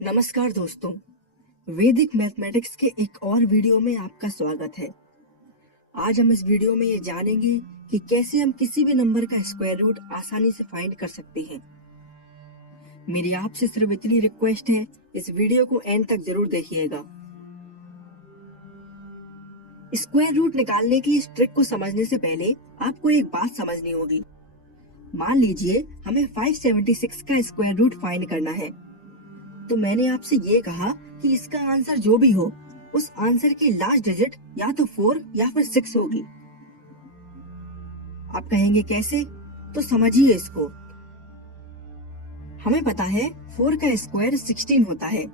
नमस्कार दोस्तों, वैदिक मैथमेटिक्स के एक और वीडियो में आपका स्वागत है। आज हम इस वीडियो में ये जानेंगे कि कैसे हम किसी भी नंबर का स्क्वायर रूट आसानी से फाइंड कर सकते हैं। मेरी आपसे सिर्फ इतनी रिक्वेस्ट है, इस वीडियो को एंड तक जरूर देखिएगा। स्क्वायर रूट निकालने की इस ट्रिक को समझने से पहले आपको एक बात समझनी होगी। मान लीजिए हमें 576 का स्क्वायर रूट फाइंड करना है, तो मैंने आपसे ये कहा कि इसका आंसर जो भी हो, उस आंसर की लास्ट डिजिट या तो 4 या फिर 6 होगी। आप कहेंगे कैसे? तो समझिए इसको। हमें पता है 4 का स्क्वायर 16 होता है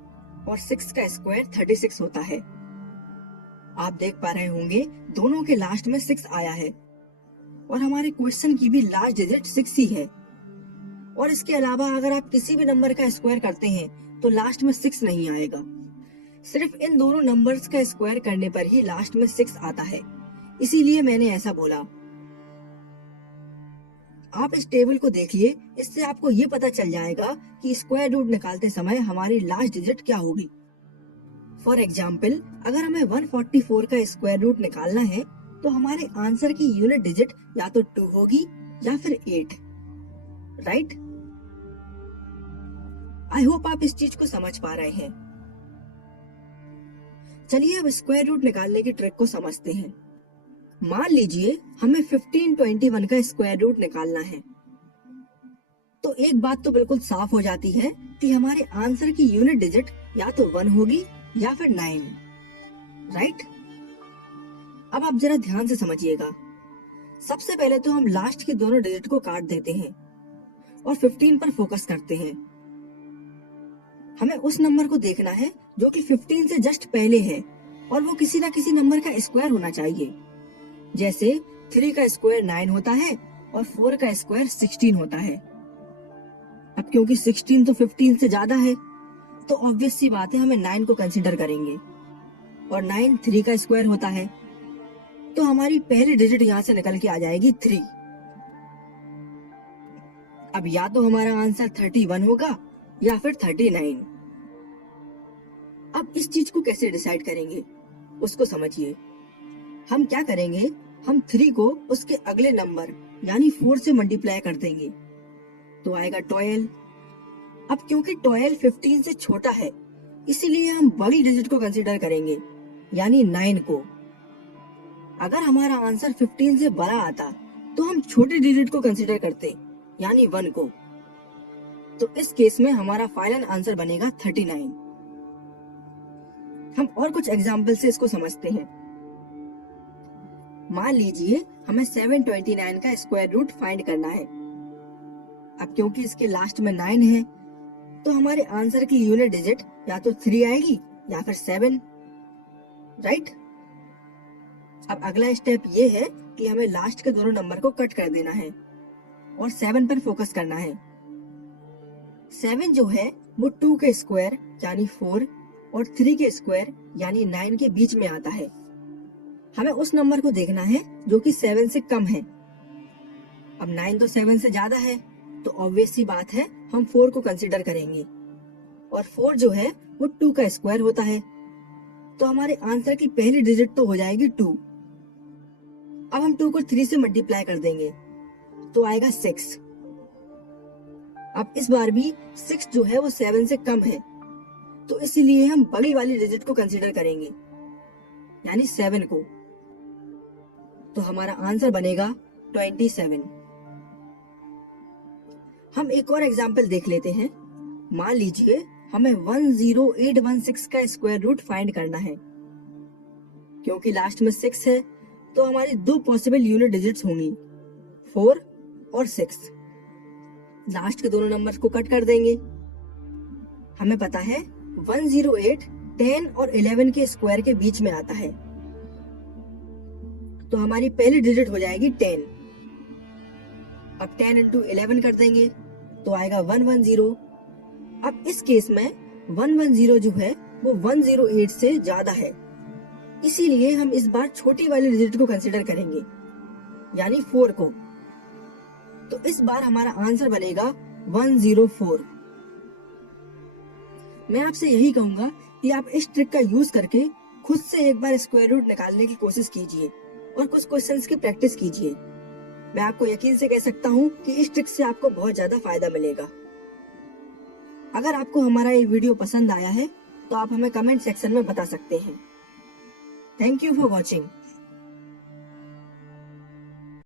और 6 का स्क्वायर 36 होता है। आप देख पा रहे होंगे दोनों के लास्ट में 6 आया है और हमारे क्वेश्चन की भी लास्ट डिजिट 6 ही है। और इसके अलावा अगर आप किसी भी नंबर का स्क्वायर करते हैं तो लास्ट में 6 नहीं आएगा। सिर्फ इन दोनों नंबर्स का स्क्वायर करने पर ही लास्ट में 6 आता है, इसीलिए मैंने ऐसा बोला। आप इस टेबल को देखिए, इससे आपको ये पता चल जाएगा कि स्क्वायर रूट निकालते समय हमारी लास्ट डिजिट क्या होगी। फॉर एग्जाम्पल, अगर हमें 144 का स्क्वायर रूट निकालना है तो हमारे आंसर की यूनिट डिजिट या तो 2 होगी या फिर 8, राइट? आई होप आप इस चीज को समझ पा रहे हैं। चलिए अब स्क्वायर रूट निकालने की ट्रिक को समझते हैं। मान लीजिए हमें 1521 का स्क्वायर रूट निकालना है, तो एक बात तो बिल्कुल साफ हो जाती है कि हमारे आंसर की यूनिट डिजिट या तो 1 होगी या फिर 9, राइट? अब आप जरा ध्यान से समझिएगा। सबसे पहले तो हम लास्ट की दोनों डिजिट को काट देते हैं और 15 पर फोकस करते हैं। हमें उस नंबर को देखना है जो कि 15 से जस्ट पहले है और वो किसी ना किसी नंबर का स्क्वायर होना चाहिए। जैसे 3 का स्क्वायर 9 होता है और 4 का स्क्वायर 16 होता है। अब क्योंकि 16 तो 15 से ज्यादा है, तो ऑब्वियस सी बात है हमें 9 को कंसीडर करेंगे और 9 3 का स्क्वायर होता है, तो हमारी पहली डिजिट यहाँ से निकल के आ जाएगी 3। अब या तो हमारा आंसर 31 होगा या फिर 39। अब इस चीज को कैसे डिसाइड करेंगे उसको समझिए। हम क्या करेंगे, हम 3 को उसके अगले नंबर यानी 4 से मल्टीप्लाई कर देंगे तो आएगा 12। अब क्योंकि 12 15 से छोटा है, इसीलिए हम बड़ी डिजिट को कंसीडर करेंगे यानी 9 को। अगर हमारा आंसर 15 से बड़ा आता तो हम छोटी डिजिट को कंसीडर करते यानी 1 को। तो इस केस में हमारा फाइनल आंसर बनेगा 39। हम और कुछ एग्जाम्पल से इसको समझते हैं। मान लीजिए हमें 729 का स्क्वायर रूट फाइंड करना है। अब क्योंकि इसके लास्ट में 9 है, तो हमारे आंसर की यूनिट डिजिट या तो 3 आएगी या फिर 7, राइट? अब अगला स्टेप ये है कि हमें लास्ट के दोनों नंबर को कट कर देना है और 7 पर फोकस करना है। 7 जो है वो 2 के स्क्वायर यानी 4 और 3 के स्क्वायर यानी 9 के बीच में आता है। हमें उस नंबर को देखना है जो कि 7 से कम है। अब 9 तो 7 से ज्यादा है, तो ऑब्वियस सी बात है हम 4 को कंसीडर करेंगे और 4 जो है वो 2 का स्क्वायर होता है, तो हमारे आंसर की पहली डिजिट तो हो जाएगी 2। अब हम 2 को 3 से मल्टीप्लाई कर देंगे तो आएगा 6। अब इस बार भी 6 जो है वो 7 से कम है, तो इसीलिए हम बड़ी वाली डिजिट को कंसीडर करेंगे यानी 7 को। तो हमारा आंसर बनेगा 27। हम एक और एग्जाम्पल देख लेते हैं। मान लीजिए हमें 10816 का स्क्वायर रूट फाइंड करना है। क्योंकि लास्ट में 6 है, तो हमारी दो पॉसिबल यूनिट डिजिट्स होंगी, 4 और 6। लास्ट के दोनों नंबर्स को कट कर देंगे। हमें पता है 108 10 और 11 के स्क्वायर के बीच में आता है, तो हमारी पहली डिजिट हो जाएगी 10। अब 10 इंटू 11 कर देंगे तो आएगा 110। अब इस केस में 110 जो है वो 108 से ज्यादा है, इसीलिए हम इस बार छोटी वाली डिजिट को कंसीडर करेंगे यानी 4 को। तो इस बार हमारा आंसर बनेगा 104। मैं आपसे यही कहूंगा कि आप इस ट्रिक का यूज करके खुद से एक बार स्क्वायर रूट निकालने की कोशिश कीजिए और कुछ क्वेश्चंस की प्रैक्टिस कीजिए। मैं आपको यकीन से कह सकता हूँ कि इस ट्रिक से आपको बहुत ज्यादा फायदा मिलेगा। अगर आपको हमारा ये वीडियो पसंद आया है तो आप हमें कमेंट सेक्शन में बता सकते हैं। Thank you for watching.